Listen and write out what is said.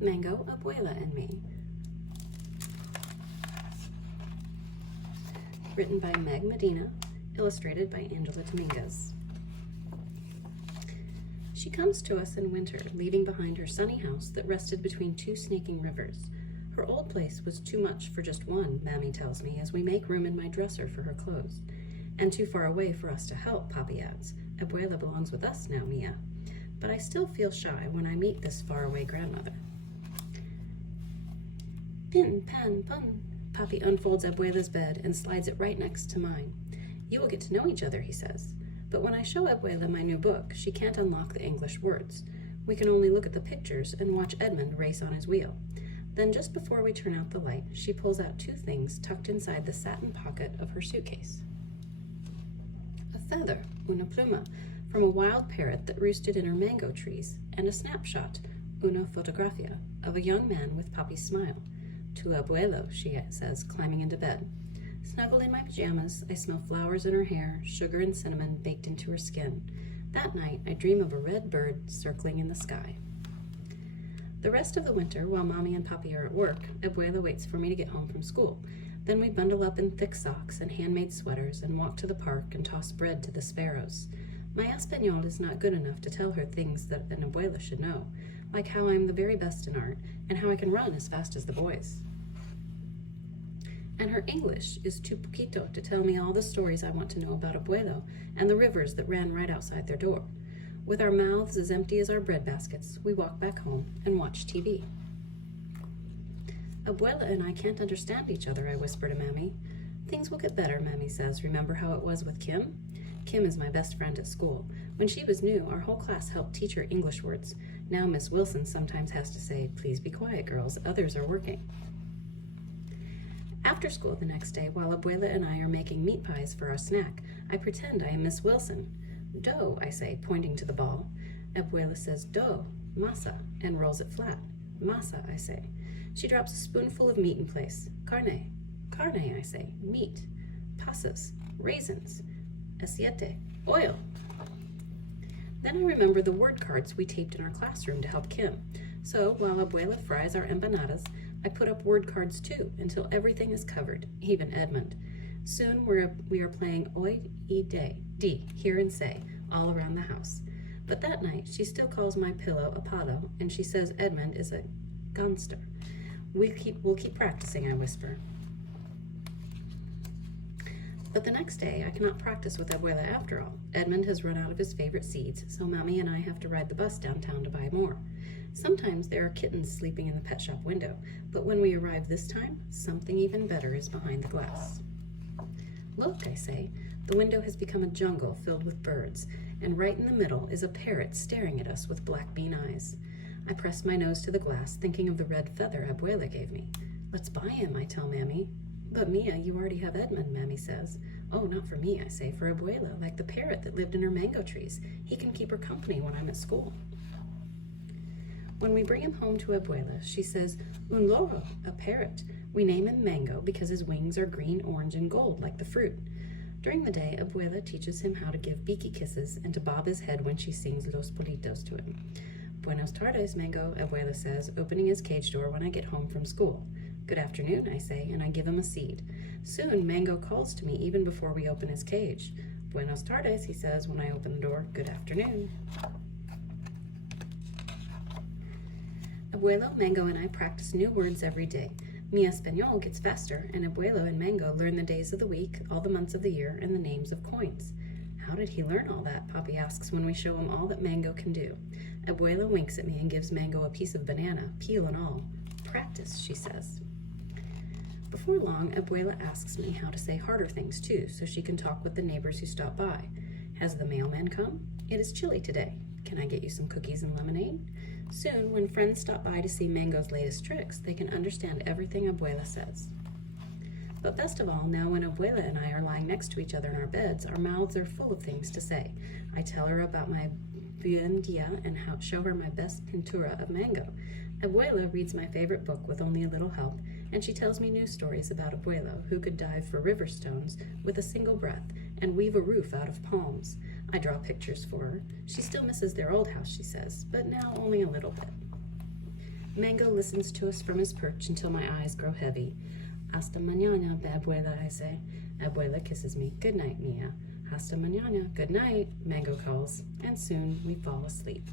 Mango, Abuela, and Me. Written by Meg Medina, illustrated by Angela Dominguez. She comes to us in winter, leaving behind her sunny house that rested between two snaking rivers. Her old place was too much for just one, Mammy tells me, as we make room in my dresser for her clothes. And too far away for us to help, Papi adds. Abuela belongs with us now, Mia. But I still feel shy when I meet this faraway grandmother. Pin, pan, pun. Papi unfolds Abuela's bed and slides it right next to mine. You will get to know each other, he says. But when I show Abuela my new book, she can't unlock the English words. We can only look at the pictures and watch Edmund race on his wheel. Then just before we turn out the light, she pulls out two things tucked inside the satin pocket of her suitcase. A feather, una pluma, from a wild parrot that roosted in her mango trees, and a snapshot, una fotografia, of a young man with Papi's smile. To Abuelo, she says, climbing into bed. Snuggled in my pajamas, I smell flowers in her hair, sugar and cinnamon baked into her skin. That night, I dream of a red bird circling in the sky. The rest of the winter, while Mommy and Papi are at work, Abuela waits for me to get home from school. Then we bundle up in thick socks and handmade sweaters and walk to the park and toss bread to the sparrows. My Espanol is not good enough to tell her things that an Abuela should know, like how I'm the very best in art and how I can run as fast as the boys. And her English is too poquito to tell me all the stories I want to know about Abuelo and the rivers that ran right outside their door. With our mouths as empty as our bread baskets, we walk back home and watch TV. Abuela and I can't understand each other, I whisper to Mammy. Things will get better, Mammy says. Remember how it was with Kim? Kim is my best friend at school. When she was new, our whole class helped teach her English words. Now Miss Wilson sometimes has to say, please be quiet, girls, others are working. After school the next day, while Abuela and I are making meat pies for our snack, I pretend I am Miss Wilson. Dough, I say, pointing to the ball. Abuela says dough, masa, and rolls it flat. Masa, I say. She drops a spoonful of meat in place. Carne, carne, I say, meat. Pasas, raisins. Aceite, oil. Then I remember the word cards we taped in our classroom to help Kim. So while Abuela fries our empanadas, I put up word cards too, until everything is covered, even Edmund. Soon we are playing Oi y di, hear and say, all around the house. But that night, she still calls my pillow a palo, and she says Edmund is a gangster. We'll keep practicing, I whisper. But the next day, I cannot practice with Abuela after all. Edmund has run out of his favorite seeds, so Mommy and I have to ride the bus downtown to buy more. Sometimes there are kittens sleeping in the pet shop window, but when we arrive this time, something even better is behind the glass. Look, I say, the window has become a jungle filled with birds, and right in the middle is a parrot staring at us with black bean eyes. I press my nose to the glass, thinking of the red feather Abuela gave me. Let's buy him, I tell Mammy. But Mia, you already have Edmund, Mammy says. Oh, not for me, I say, for Abuela, like the parrot that lived in her mango trees. He can keep her company when I'm at school. When we bring him home to Abuela, she says, un loro, a parrot. We name him Mango because his wings are green, orange, and gold like the fruit. During the day, Abuela teaches him how to give beaky kisses and to bob his head when she sings Los Politos to him. Buenos tardes, Mango, Abuela says, opening his cage door when I get home from school. Good afternoon, I say, and I give him a seed. Soon, Mango calls to me even before we open his cage. Buenos tardes, he says when I open the door. Good afternoon. Abuelo, Mango, and I practice new words every day. Mi Espanol gets faster, and Abuelo and Mango learn the days of the week, all the months of the year, and the names of coins. How did he learn all that? Papi asks when we show him all that Mango can do. Abuela winks at me and gives Mango a piece of banana, peel and all. Practice, she says. Before long, Abuela asks me how to say harder things too, so she can talk with the neighbors who stop by. Has the mailman come? It is chilly today. Can I get you some cookies and lemonade? Soon, when friends stop by to see Mango's latest tricks, they can understand everything Abuela says. But best of all, now when Abuela and I are lying next to each other in our beds, our mouths are full of things to say. I tell her about my buen dia and show her my best pintura of Mango. Abuela reads my favorite book with only a little help, and she tells me new stories about Abuelo, who could dive for river stones with a single breath and weave a roof out of palms. I draw pictures for her. She still misses their old house, she says, but now only a little bit. Mango listens to us from his perch until my eyes grow heavy. Hasta mañana, Abuela, I say. Abuela kisses me. Good night, Mia. Hasta mañana. Good night, Mango calls, and soon we fall asleep.